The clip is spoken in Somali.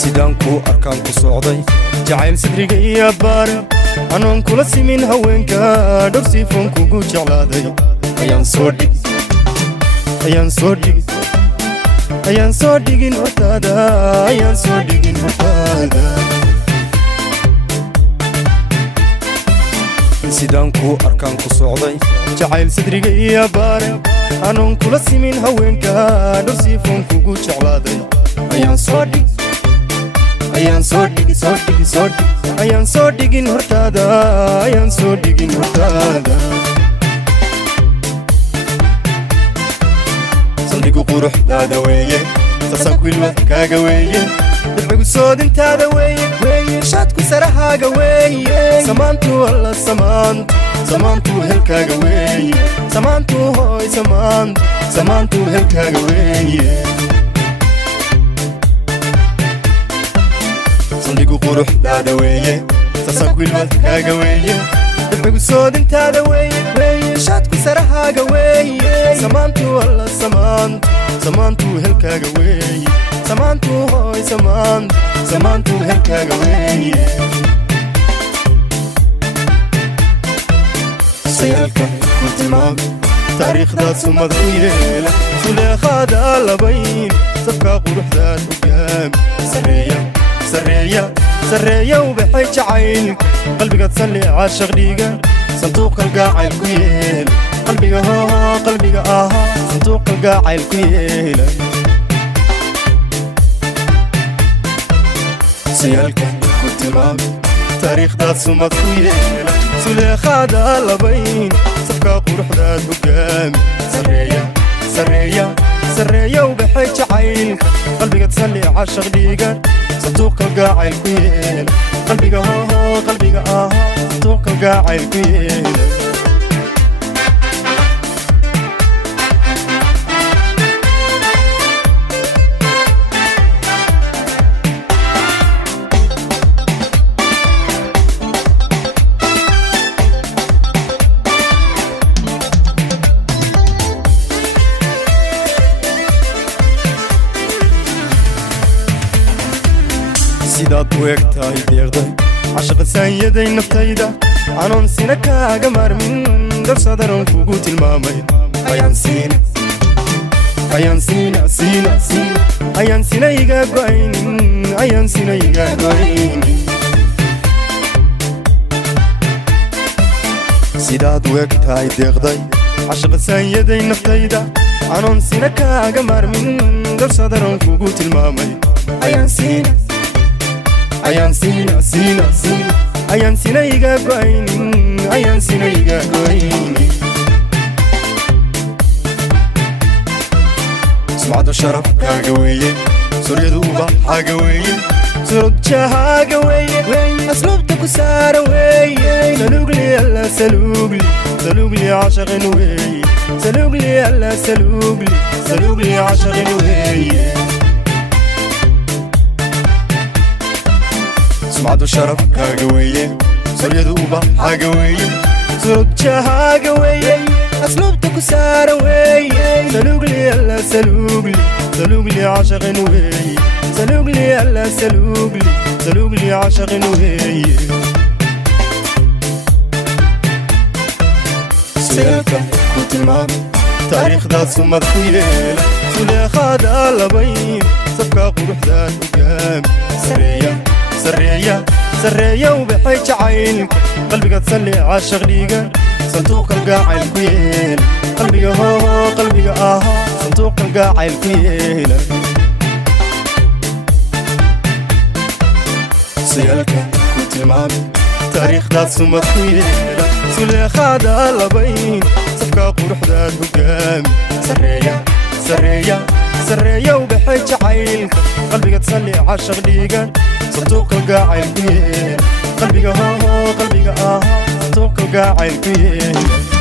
sidaanku arkaan ku socday jacayl sadriga iyo baar anoon kula simin haweenka dhowr sifoon kugu jeclaaday ayaan soo dhigin hortaada sidaanku arkaan ku socday jacayl sadriga iyo baar anoon kula simin haweenka dhowr sifoon kugu jeclaaday ayaan soo dhigin hortaada saldhigu quruxdaada weeye sasaanku ilmadkaaga weeye dadbagu soodintaada weeye shaadku sarahaaga weeye samaantu alla samaantu helkaaga weeye samaantu hooy samaantu helkaaga weeye saldhigu quruxdaada weeye sasaanku ilmadkaaga weeye dadbagu soodintaada weeye shaadku sarahaaga weeye samaantu alla samaantu helkaaga weeye samaantu hooy samaantu helkaaga weeye sayalka ku tilmaam taariikhdaad sumad u yeela suleekhaada labayn safka quruxdaad hogaam sareeya ubaxay jacaylka qalbigaad salli caashaq dhiiga sanduuq kalgacayl ku yeela qalbiga sanduuq kalgacayl ku yeela sayalka ku tilmaam taariikhdaad sumad ku yeela suleekhaada labayn safka quruxdaad hogaam sareeya ubaxay jacaylka qalbigaad salli caashaq dhiiga sanduuq kalgacayl ku yeela qalbiga sanduuq kalgacayl ku yeela sidaad u egtahay deeqday cashaqa saanyaday naftayda anoon sina kaaga maarmin dabsadaroon kugu tilmaamay ayaan sina iga go'aynin sidaad u egtahay deeqday cashaqa saanyaday naftayda anoon sina kaaga maarmin dabsadaroon kugu tilmaamay ayaan sina iga go'aynin sumcadu sharafkaaga weeye suryadu ubaxaaga weeye surudjahaaga weeye asluubta ku saara weeye salugli alla salugli cashaqin weeye salugli alla salugli cashaqin weeye sumcadu sharafkaaga weeye suryadu ubaxaaga weeye surudjahaaga weeye asluubta ku saara weeye salugli alla salugli cashaqin weeye salugli alla salugli cashaqin weeye sayalka ku tilmaam taariikhdaad sumad ku yeela suleekhaada labayn safka quruxdaad hogaam sareeya ubaxay jacaylka qalbigaad salli caashaq dhiiga sanduuq kalgacayl ku yeela qalbiga sanduuq kalgacayl ku yeela sayalka ku tilmaam taariikhdaad sumad ku yeela suleekhaada labayn safka quruxdaad hogaam sareeya ubaxay jacaylka qalbigaad salli caashaq dhiiga sanduuq kalgacayl ku yeela qalbiga sanduuq kalgacayl ku yeela